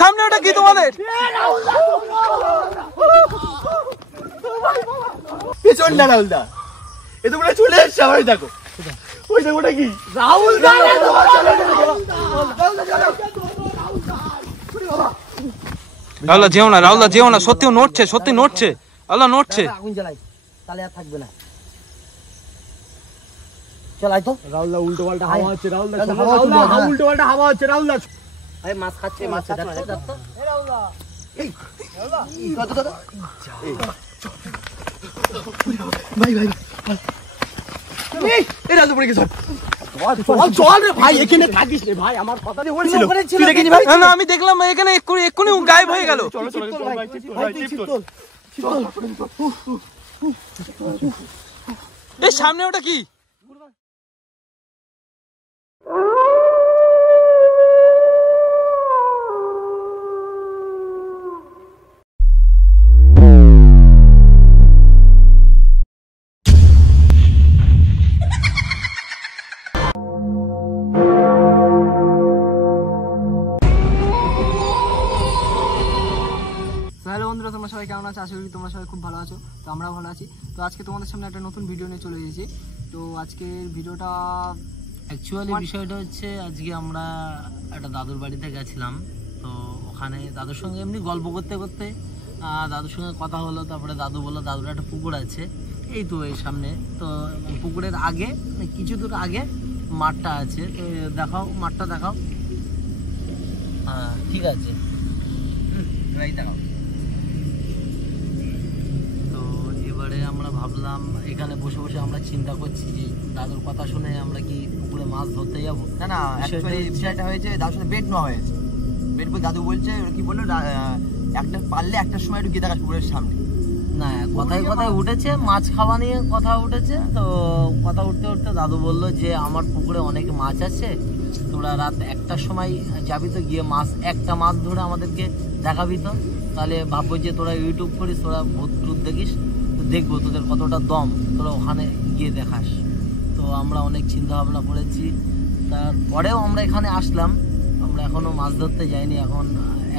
সামনে ওটা কি তোমাদের? পেছন না রাহুল দা, এ তো মনে চলে এসছে। আমার দেখো ওই দেখো ওটা কি রাহুল দা। রাহুল যেও না, রাহুল যেও না, সত্যি নড়ছে, সত্যি নড়ছে, আল্লাহ নড়ছে। আগুন জ্বালাই তাহলে আর থাকবে না। চলাই তো রাহুল দা, উল্টো পাল্টা হাওয়া হচ্ছে। রাহুল দা উল্টো পাল্টা হাওয়া হচ্ছে। রাহুল দা আরে মাছ খাচ্ছে, মাছ খাচ্ছে। দেখো এ রাহুল দা, এই রাহুল দা কত কত ভাই ভাই এই রাহুল পড়ে গেছে। চল রে ভাই, এখানে থাকিস রে ভাই, আমার কথা দিয়ে বলছিল। তুই দেখিনি ভাই? না আমি দেখলাম এখানে এক্ষুনি গায়েব হয়ে গেল। চলো চলো চল ভাই, এই সামনে ওটা কি? হ্যালো বন্ধুরা, তোমরা সবাই কেমন আছো? আশা করি তোমরা সবাই খুব ভালো আছো। তো আমরাও ভালো আছি। তো আজকে তোমাদের সামনে একটা নতুন ভিডিও নিয়ে চলে এসেছি। তো আজকের ভিডিওটা অ্যাকচুয়ালি বিষয়টা হচ্ছে, আজকে আমরা একটা দাদুর বাড়িতে গেছিলাম। তো ওখানে দাদুর সঙ্গে এমনি গল্প করতে করতে দাদুর সঙ্গে কথা হলো। তারপরে দাদু বললো দাদুর একটা পুকুর আছে এই তো এই সামনে। তো পুকুরের আগে কিছু দূর আগে মাঠটা আছে। তো দেখাও, মাঠটা দেখাও। হ্যাঁ ঠিক আছে, দেখাও। তো এবারে আমরা ভাবলাম এখানে বসে বসে আমরা চিন্তা করছি যে দাদুর কথা শুনে আমরা কি পুকুরে মাছ ধরতে যাবো। না না, বিষয়টা হয়েছে দাদুর সাথে বেট নেওয়া হয়েছে। বেট বলে দাদু বলছে কি বললো, একটা পারলে একটার সময় একটু গিয়ে দেখাস পুকুরের সামনে। না কথায় কথায় উঠেছে, মাছ খাওয়া নিয়ে কথা উঠেছে। তো কথা উঠতে উঠতে দাদু বললো যে আমার পুকুরে অনেক মাছ আছে, তোরা রাত 1টার সময় যাবি তো, গিয়ে একটা মাছ ধরে আমাদেরকে দেখাবি তো। তাহলে ভাববো যে তোরা ইউটিউব করিস, তোরা ভূত টুত দেখিস, তো দেখবো তোদের কতটা দম, তোরা ওখানে গিয়ে দেখাস। তো আমরা অনেক চিন্তা ভাবনা করেছি, তারপরেও আমরা এখানে আসলাম। আমরা এখনো মাছ ধরতে যাইনি, এখন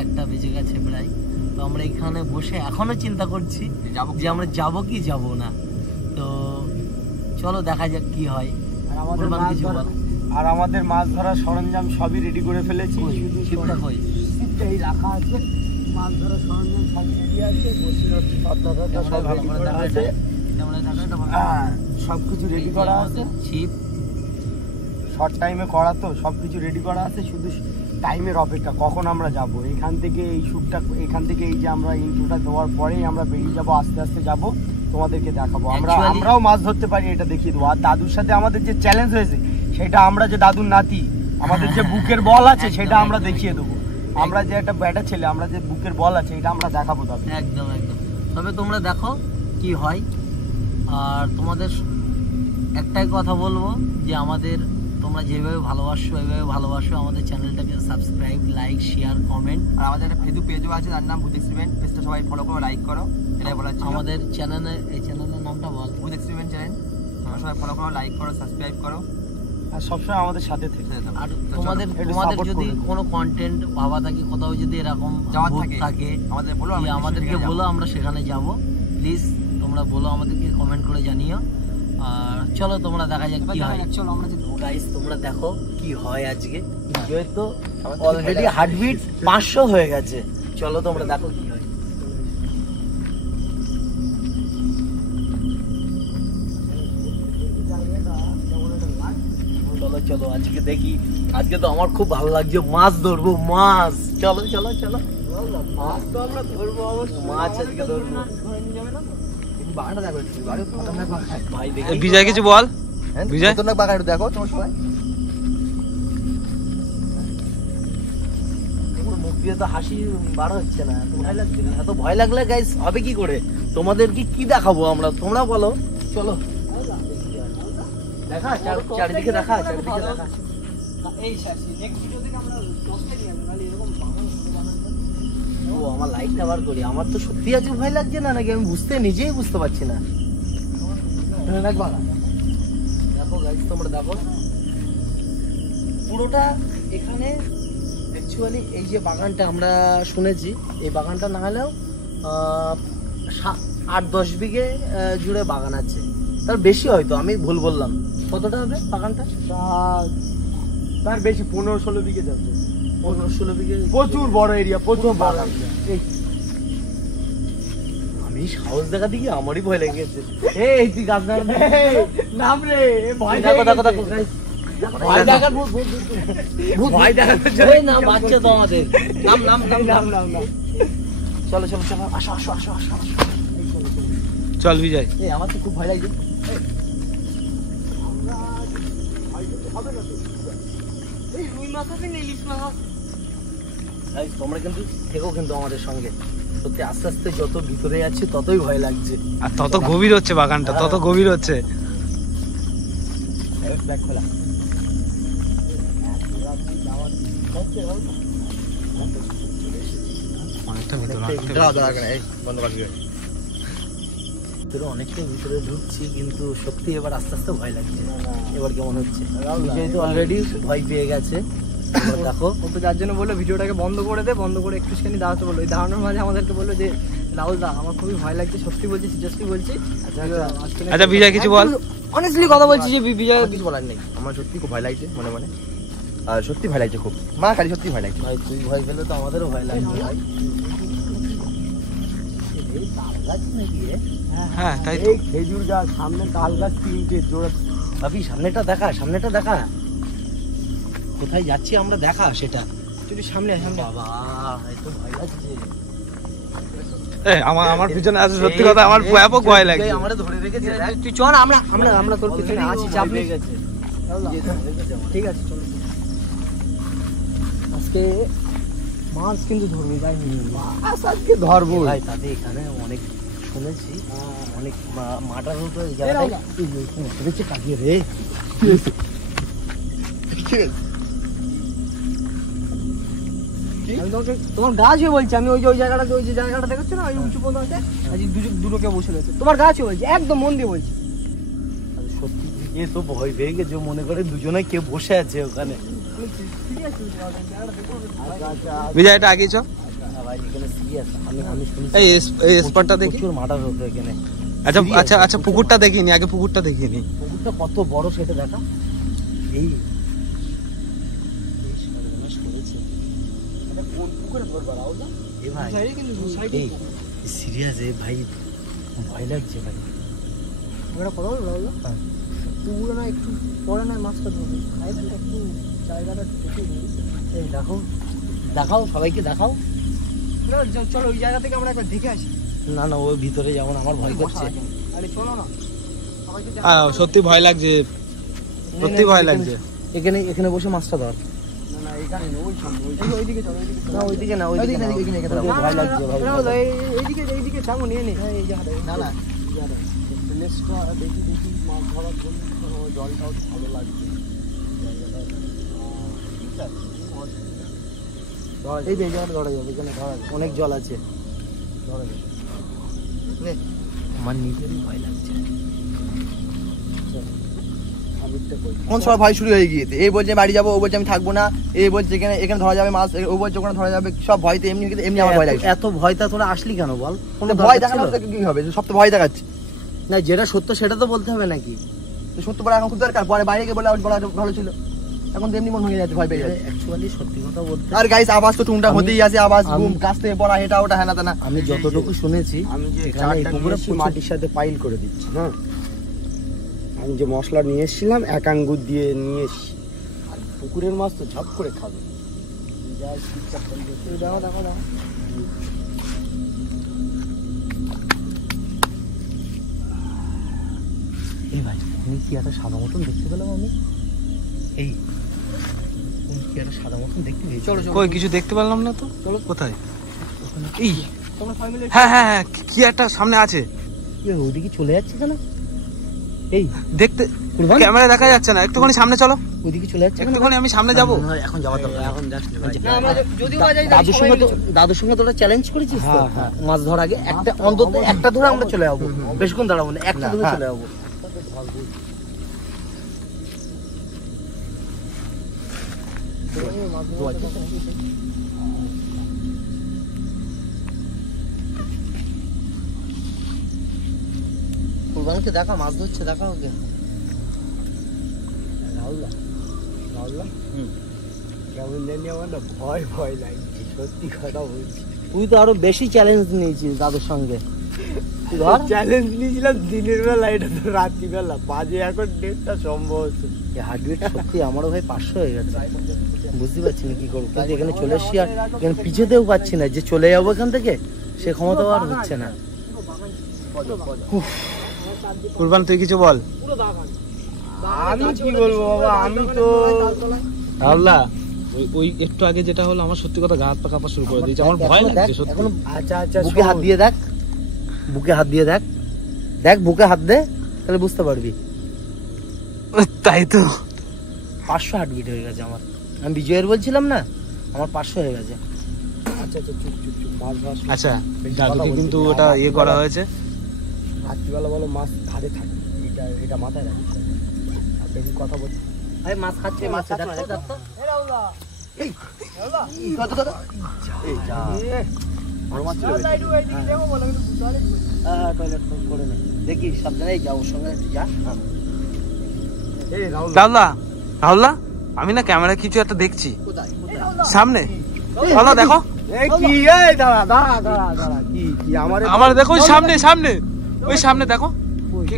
1টা বেজে গেছে প্রায়। তো আমরা এখানে বসে এখনো চিন্তা করছি যে আমরা যাবো কি যাবো না। তো চলো দেখা যাক কি হয়। আর আমাদের মাছ ধরার সরঞ্জাম সবই রেডি করে ফেলেছি। ছিপটা কই? ছিপটাই রাখা আছে, মাছ ধরার সরঞ্জাম সবই রেডি আছে। সবকিছু রেডি করা আছে। ছিপ শর্ট টাইমে করা, তো সবকিছু রেডি করা আছে, শুধু টাইমের অপেক্ষা কখন আমরা যাব। এখান থেকে এই শ্যুটটা, এখান থেকে এই যে আমরা ইন্ট্রোটা দেওয়ার পরেই আমরা বেরিয়ে যাব, আস্তে আস্তে যাব, তোমাদেরকে দেখাবো। আমরাও মাছ ধরতে পারি এটা দেখিয়ে দেবো। আর দাদুর সাথে আমাদের যে চ্যালেঞ্জ হয়েছে, সেটা আমরা যে দাদুর নাতি, আমাদের যে বুকের বল আছে সেটা আমরা দেখিয়ে দেবো। আমরা যে একটা ব্যাটা ছেলে, আমরা যে বুকের বল আছে এটা আমরা দেখাবো দাদু। একদম একদম। তবে তোমরা দেখো কি হয়। আর তোমাদের একটাই কথা বলবো যে তোমরা যেভাবে ভালোবাসো এইভাবে ভালোবাসো। আমাদের চ্যানেলটাকে সাবস্ক্রাইব, লাইক, শেয়ার, কমেন্ট। আর আমাদের একটা ফেসবুক পেজও আছে, তার নাম ভূত এক্সপেরিমেন্ট। পেজটা সবাই ফলো করো, লাইক করো, এটাই বলা হচ্ছে। আমাদের এই চ্যানেলের নামটা বল, ভূত এক্সপেরিমেন্ট চ্যানেল। তোমরা সবাই ফলো করো, লাইক করো, সাবস্ক্রাইব করো, আর সবসময় আমাদের সাথে থেকে যেতে। আর তোমাদের যদি কোনো কন্টেন্ট ভাবা থাকে, কোথাও যদি এরকম থাকে আমাদেরকে বলো, আমরা সেখানে যাব। প্লিজ তোমরা বলো, আমাদেরকে কমেন্ট করে জানিও। আর চলো তোমরা দেখা যাক কি হয়। চলো আমরা গাইস, তোমরা দেখো কি হয় আজকে। যেহেতু অলরেডি হার্টবিট 500 হয়ে গেছে, চলো তোমরা দেখো কি হয়। চলো চলো আজকে দেখি। আজকে তো আমার খুব ভালো লাগছে, মাছ ধরবো, মাছ। চলো চলো চলো, মাছ তো আমরা ধরবো অবশ্যই, মাছ আজকে ধরবো। বিজয় কিছু বল। বিজয় দেখো তোমার সবাই মুখ দিয়ে তো হাসি বার হচ্ছে না, ভয় লাগছে না। এত ভয় লাগলে গাইস হবে কি করে? তোমাদেরকে কি দেখাবো আমরা, তোমরা বলো। চলো দেখা, চারিদিকে দেখা, চারিদিকে দেখা। ও আমার লাইটটা বার করি। আমার তো সত্যি আজ ভয় লাগছে না, নাকি আমি নিজেই বুঝতে পারছি না। দেখো গাইস, তোমরা দেখো পুরোটা এখানে। অ্যাকচুয়ালি এই যে বাগানটা আমরা শুনেছি, এই বাগানটা না হলেও 8-10 বিঘে জুড়ে বাগান আছে, তার বেশি হয়তো, আমি ভুল বললাম। কতটা হবে বাগানটা? তার বেশি 15-16 বিঘে যাবে। 15-16 বিঘে, প্রচুর বড় এরিয়া, প্রচুর বাগান। আমি সাহস দেখা দিকে আমারই ভয় লেগে গেছে। এই তুই গাছ নাম রে, ভয় দেখো দেখো দেখো, ভয় দেখার ভয় দেখার না বাচ্চা তো আমাদের। নাম নাম নাম নাম নাম নাম। চলো চলো চলো, আসো আসো আসো আসো। চল বিজয়। এই আমার তো খুব ভয় লাগছে। তোমরা কিন্তু থেকো কিন্তু আমাদের সঙ্গে, সত্যি আস্তে আস্তে যত ভিতরে যাচ্ছে ততই ভয় লাগছে। আর তত গভীর হচ্ছে বাগানটা, তত গভীর হচ্ছে। ব্যাগ খোলা। অনেকটা ভিতরে, অনেকটা ভিতরে ঢুকছি, কিন্তু সত্যি এবার আস্তে আস্তে ভয় লাগছে। এবার কেমন হচ্ছে? বিজয় তো অলরেডি ভয় পেয়ে গেছে। এবার দেখো, ও তো যার জন্য বললো ভিডিওটাকে বন্ধ করে দে, বন্ধ করে একটুখানি দাঁড়াতে বললো। ওই দাঁড়ানোর মাঝে আমাদেরকে বললো যে রাহুল দা আমার খুবই ভয় লাগছে, সত্যি বলছি, সিরিয়াসলি বলছি। আচ্ছা বিজয় কিছু বল। অনেস্টলি কথা বলছি যে বিজয় আমার কিছু বলার নেই। আমার সত্যি খুব ভয় লাগছে মনে মনে, আর সত্যি ভয় লাগছে খুব। মা খালি সত্যি ভয় লাগছে। ভাই তুই ভয় পেলে তো আমাদেরও ভয় লাগছে ভাই। এই তাল গাছ নাকি রে? হ্যাঁ তাই তো। এই খেজুর গাছ, সামনে তাল গাছ 3টে জোড়া। ভাবি সামনেটা দেখা, সামনেটা দেখা, কোথায় যাচ্ছি আমরা দেখা সেটা। যদি সামনে আসে বাবা এত ভয় লাগছে। আমার পিছনে আছে, সত্যি কথা আমার ব্যাপক ভয় লাগছে। আমারে ধরে রেখেছে। তুই চল, আমরা আমরা আমরা তোর পিছনে আছি, চাপ নেই। গেছে। ঠিক আছে চলো। আজকে মাছ কিন্তু ধরবি ভাই, আজকে ধরবো ভাই। তাতে এখানে অনেক শুনেছি, অনেক মাটার উপরে জায়গাটা ধরেছে কাটিয়ে রে। আমি তোমাকে তোমার গাছ হয়ে বলছি, আমি ওই যে ওই জায়গাটা, ওই যে জায়গাটা দেখাচ্ছ না, ওই উঁচু পদ আছে, আজ দুটোকে বসে রয়েছে, তোমার গাছ হয়ে বলছি, একদম মন দিয়ে বলছি। সত্যি এ তো ভয় পেয়ে গেছে, মনে করে দুজনে কে বসে আছে ওখানে। বিজয় এটা আগে চ। ভাই এখানে সিরিয়াস, আমি শুনছি এই স্পটটা দেখি। প্রচুর মাটার হতো এখানে। আচ্ছা আচ্ছা আচ্ছা, পুকুরটা দেখিনি আগে, পুকুরটা দেখিনি। পুকুরটা কত বড় সেটা দেখা। এই সর্বনাশ করেছে। এটা কোন পুকুরে ধরবা রাও না? এ ভাই এই সিরিয়াস এ ভাই, ভয় লাগছে ভাই। আমরা কথা বলবো রাহুল, পুকুরে না একটু পরে না মাছটা ধরবে, একটু জায়গাটা দেখে নিই। এই দেখো, দেখাও সবাইকে দেখাও। চলো ওই জায়গা থেকে আমরা একবার দেখে আসি। না না ওই ভিতরে যেমন আমার ভয় করছে। আরে চলো না, সত্যি ভয় লাগছে, সত্যি ভয় লাগছে। এখানে এখানে বসে মাছটা ধর। না না, এখানে না, ওই সামনে, ওই ওইদিকে চলো, ওইদিকে না ওইদিকে না, ওইদিকে না, ভয় লাগছে ভাই। এইদিকে এইদিকে চাঙো নিয়ে নে। এই জায়গাটা না না, প্লেসটা দেখি দেখি, মাছ ধরার জন্য জলটাও ভালো লাগছে। এই যে জায়গাটা ধরা যাবে, এখানে ধরা যাবে, অনেক জল আছে, ধরা যাবে। আমার নিজেরই ভয় লাগছে। কোন সময় ভয় শুরু হয়ে গিয়েছে, এই বলছে বাড়ি যাবো, ও বলছে আমি থাকবো না, এই বলছে এখানে এখানে ধরা যাবে মাছ, ও বলছে ওখানে ধরা যাবে, সব ভয়তে এমনি এমনি আমার ভয় লাগছে। এত ভয়টা তোরা আসলি কেন বল? কোনো ভয় দরকার দেখানো ছিল? কি হবে, সব তো ভয় দেখাচ্ছে। না যেটা সত্য সেটা তো বলতে হবে নাকি? তো সত্য বলা এখন খুব দরকার, পরে বাইরে গিয়ে বলে বলা ভালো ছিল, এখন তো এমনি মন ভেঙে যাচ্ছে, ভয় পেয়ে যাচ্ছে। অ্যাকচুয়ালি সত্যি কথা বলতে আর গাইস আওয়াজ তো টুংটা হতেই আছে, আওয়াজ আমি- বুম কাছ থেকে পড়া, এটা ওটা হ্যানা তেনা। আমি যতটুকু শুনেছি আমি যে এখানে এই চারটা পুকুরে নিয়ে এসেছি, মাটির সাথে পাইল করে দিচ্ছি। হ্যাঁ, আমি যে মশলা নিয়ে এসেছিলাম এক আঙ্গুর দিয়ে নিয়ে এসেছি, আর পুকুরের মাছ তো ঝপ করে খাবে। দেখো দেখো দেখো, এই ভাই আমি কি একটা সাদা মতন দেখতে পেলাম আমি? এই আমি কি একটা সাদা মতন দেখতে পেয়েছি? চলো চলো কই কিছু দেখতে পেলাম না তো। চলো কোথায়? এই তোমরা সবাই মিলে হ্যাঁ হ্যাঁ হ্যাঁ, কি একটা সামনে আছে। ওইদিকে চলে যাচ্ছে কেন? এই দেখতে কুরবান? ক্যামেরা দেখা যাচ্ছে না, একটুখানি সামনে চলো, ওইদিকে চলে যাচ্ছে কেন? একটুখানি আমি সামনে যাবো। এখন যাওয়ার দরকার, এখন না আমরা যদিও বা যাই দাদুর সঙ্গে তো, দাদুর সঙ্গে তোরা চ্যালেঞ্জ করেছিস তো মাছ ধরার আগে, একটা অন্তত একটা ধরে আমরা চলে যাবো, বেশিক্ষণ দাঁড়াবো না, একটা ধরে চলে যাবো। আমাকে দেখা, মাছ ধরছে, দেখা ওকে। রাহুল কেমন জানি আমার না ভয় ভয় লাগছে, সত্যি কথা বলছি। তুই তো আরো বেশি চ্যালেঞ্জ নিয়েছিস দাদুর সঙ্গে। চ্যালেঞ্জ নিয়েছিলাম দিনের বেলা, এটা তো রাত্রিবেলা, বাজে এখন 1:30 সম্ভবত। হার্টবিট সত্যি আমারও ভাই 500 হয়ে গেছে, বুঝতে পারছি না কি করবো। কিন্তু এখানে চলে এসছি আর এখানে পিছাতেও পাচ্ছি না, যে চলে যাবো এখান থেকে সে ক্ষমতাও আর হচ্ছে না। কুরবান তুই কিছু বল। আমি কি বলবো বাবা, আমি তো রাহুলদা ওই একটু আগে যেটা হলো আমার সত্যি কথা গা হাত পা কাঁপা শুরু করে দিয়েছে, আমার ভয় লাগছে সত্যি। এখনো আচ্ছা বুকে হাত দিয়ে দেখ, বুকে হাত দিয়ে দেখ, দেখ বুকে হাত দে, তাহলে বুঝতে পারবি। তাই তো 500 হার্টবিট হয়ে গেছে আমার। আমি বিজয়ের বলছিলাম না, আমার 500 হয়ে গেছে। আচ্ছা চুপ মাছ ধর। আচ্ছা দাদুকে কিন্তু ওটা ইয়ে করা হয়েছে। রাত্রিবেলা বলো মাছ ঘাটে থাকে, এটা মাথায় রাখিস। আর বেশি কথা বলছি। আরে মাছ খাচ্ছে, মাছ খাচ্ছে, দেখ তো। দেখি সাবধানে যাও, ওর সঙ্গে যা। রাহুলদা আমি না ক্যামেরা কিছু একটা দেখছি সামনে, রাহুলদা দেখো। আমার দেখো ওই সামনে সামনে, ওই সামনে দেখো,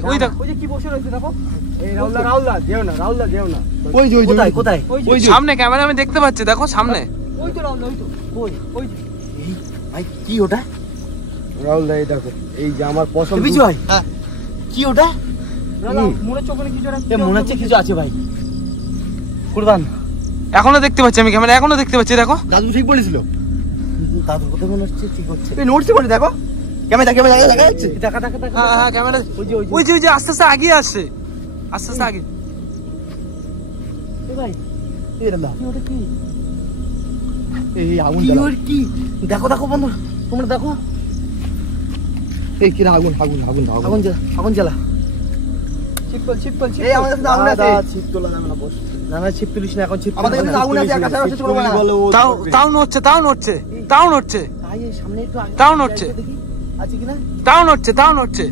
ওই দেখো কি বসে রয়েছে দেখো। রাহুলদা যেও না, রাহুলদা যেও না। ওই যে কোথায় কোথায়? ওই সামনে ক্যামেরা আমি দেখতে পাচ্ছি, দেখো সামনে। ওই তো রাহুলদা, ওই তো ওই ভাই কি ওটা? রাহুলদা এই দেখো, এই যে আমার পছন্দ। বিজয় কি ওটা? মনে হচ্ছে ওখানে কিছু একটা, মনে হচ্ছে কিছু আছে ভাই। কুরবান এখনো দেখতে পাচ্ছি আমি ক্যামেরা, এখনো দেখতে পাচ্ছি, দেখো। দাদু ঠিক বলেছিল, দাদুর কথা মনে হচ্ছে ঠিক হচ্ছে। নড়ছে বলে দেখো, ক্যামেরা দেখা যাচ্ছে। দেখা দেখা দেখা। হ্যাঁ ক্যামেরা, ওই যে আস্তে আস্তে আগিয়ে আসছে, আস্তে আস্তে আগে। ভাই এই দাদা, কি ওটা? কি এই আগুন কি জ্বালা, ওর কি? দেখো দেখো বন্ধু, তোমরা দেখো। এই কিরা আগুন আগুন আগুন আগুন আগুন জ্বালা, আগুন জ্বালা। ছিপকল এই আমাদের সাথে আগুন আছে। ছিপ তোলা যাবে না, বস। না না ছিপ তুলিস না এখন, ছিপ আমাদের কাছে আগুন আছে, আর কাছে করবো না। তাও নড়ছে, তাও নড়ছে, তাও নড়ছে, ভাই এই সামনে একটু আগে তাও নড়ছে, দেখি আছে কিনা। তাও নড়ছে, তাও নড়ছে।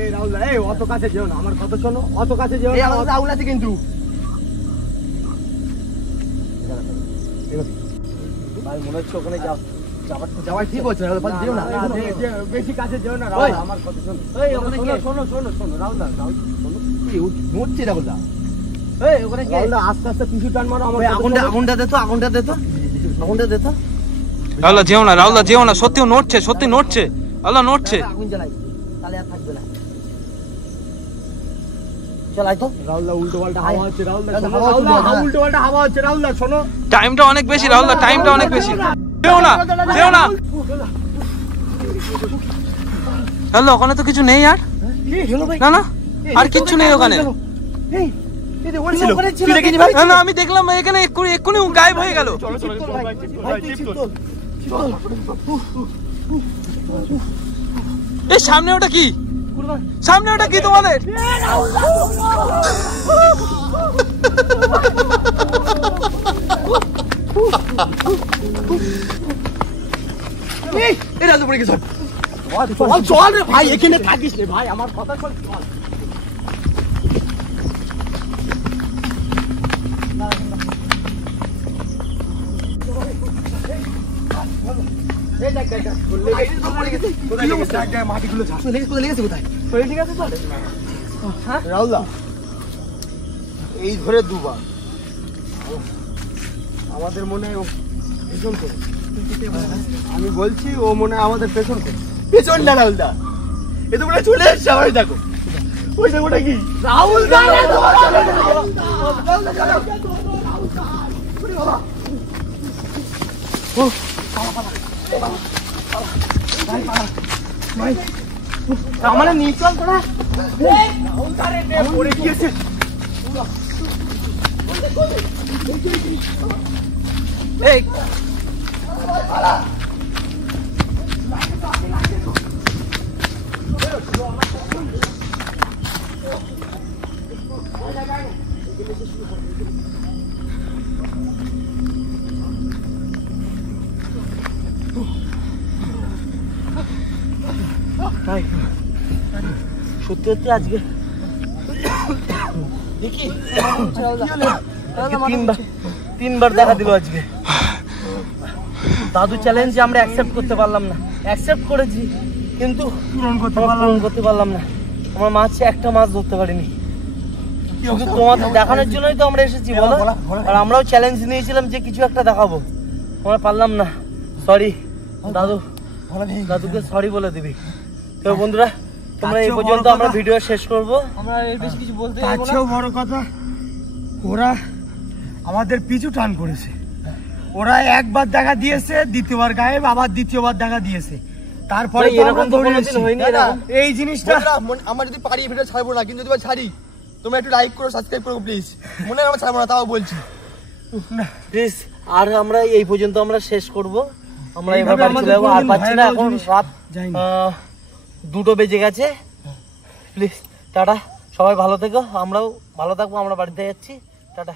এই রাহুলদা, এই অত কাছে যেও না, আমার কথা শোনো, অত কাছে যেও এই না। আমাদের কাছে আগুন আছে কিন্তু। ভাই মনে হচ্ছে ওখানে যাওয়াই ঠিক হচ্ছে না, যেও না। বেশি কাছে যেও না ওই। রাহুলদা, আমার কথা শোনো। এই ওখানে কে? শোনো রাহুলদা, নড়ছে দেখো দা। এই ওখানে কে? রাহুলদা আস্তে আস্তে পিছু টান মারো, আমার ওই কথা আগুনটা শোনো। আগুনটা দে তো, আগুনটা দে তো, আগুনটা দে তো। রাহুলদা যেও না, সত্যি নড়ছে, সত্যি নড়ছে, রাহুলদা নড়ছে। আগুন জ্বালাই, তাহলে আর থাকবে না। চল আয় তো। রাহুলদা উল্টো পাল্টা হাওয়া হচ্ছে, রাহুলদা রাহুলদা, শোনো, হাওয়া হচ্ছে, রাহুলদা হ্যাঁ। উল্টো পাল্টা হাওয়া হচ্ছে, রাহুলদা শোনো। টাইমটা অনেক বেশি রাহুলদা, টাইমটা অনেক বেশি। যেও না, যেও না। রাহুলদা ওখানে তো কিছু নেই আর, না না আর কিচ্ছু নেই ওখানে। এই যে ওখানে ছিল, ওখানে ছিল, তুই দেখেছিস ভাই? না না আমি দেখলাম এখানে এক্ষুনি গায়েব হয়ে গেল। এই সামনে ওটা কি? সামনে ওটা কি তোমাদের? এই রাজু পড়ে গেছে। চল রে ভাই, এখানে থাকিস রে ভাই, আমার কথা শোন, চল। এই দেখ, পড়ে গেছে। কোথায় লেগেছে? দেখ, মাটিগুলো ঝাড়। কোথায় লেগেছে কোথায়? শরীর ঠিক আছে তো? রাহুলদা এই ধরে দুবার আমাদের মনে হয় ও পেছন করে। আমি বলছি ও মনে হয় আমাদের পেছন করে। পেছন না রাহুলদা, এ তো মনে হয় চলে এসছে। ওই দেখো, ওই দেখো ওটা কি? রাহুল আমার নিয়ে চল তোরা। পড়ে গিয়েছে। এই সত্যি সত্যি আজকে দেখি তিনবার দেখা দিল আজকে। দাদু চ্যালেঞ্জ আমরা অ্যাকসেপ্ট করতে পারলাম না, অ্যাকসেপ্ট করেছি কিন্তু পূরণ করতে পারলাম না। আমরা মাছ একটা মাছ ধরতে পারিনি, কিন্তু তোমাদের দেখানোর জন্যই তো আমরা এসেছি বলো। আর আমরাও চ্যালেঞ্জ নিয়েছিলাম যে কিছু একটা দেখাবো, আমরা পারলাম না। সরি দাদুকে সরি বলে দিবি। তো বন্ধুরা তোমরা এই পর্যন্ত আমরা ভিডিও শেষ করব। আমরা এর বেশি কিছু বলতে তার যাবো না। চেয়েও বড় কথা, ওরা আমাদের পিছু টান করেছে। ওরা একবার দেখা দিয়েছে, দ্বিতীয়বার গায়েব, আবার দ্বিতীয়বার দেখা দিয়েছে। তারপরে ভাই, এরকম তো কোনোদিন হয়নি এরকম। এই জিনিসটা আমরা যদি পারি ভিডিও ছাড়বো না, কিন্তু যদি বা ছাড়ি তোমরা একটু লাইক করো, সাবস্ক্রাইব করো প্লিজ। মনে হয় আমরা ছাড়বো না, তাও বলছি প্লিজ। আর আমরা এই পর্যন্ত আমরা শেষ করব। আমরা এবার এইভাবে বাড়ি চলে যাবো, আর আমাদের পাচ্ছি না, এখন জিনিস রাত যায়নি। 2টো বেজে গেছে। প্লিজ টাটা, সবাই ভালো থেকো, আমরাও ভালো থাকবো। আমরা বাড়িতে যাচ্ছি, টাটা।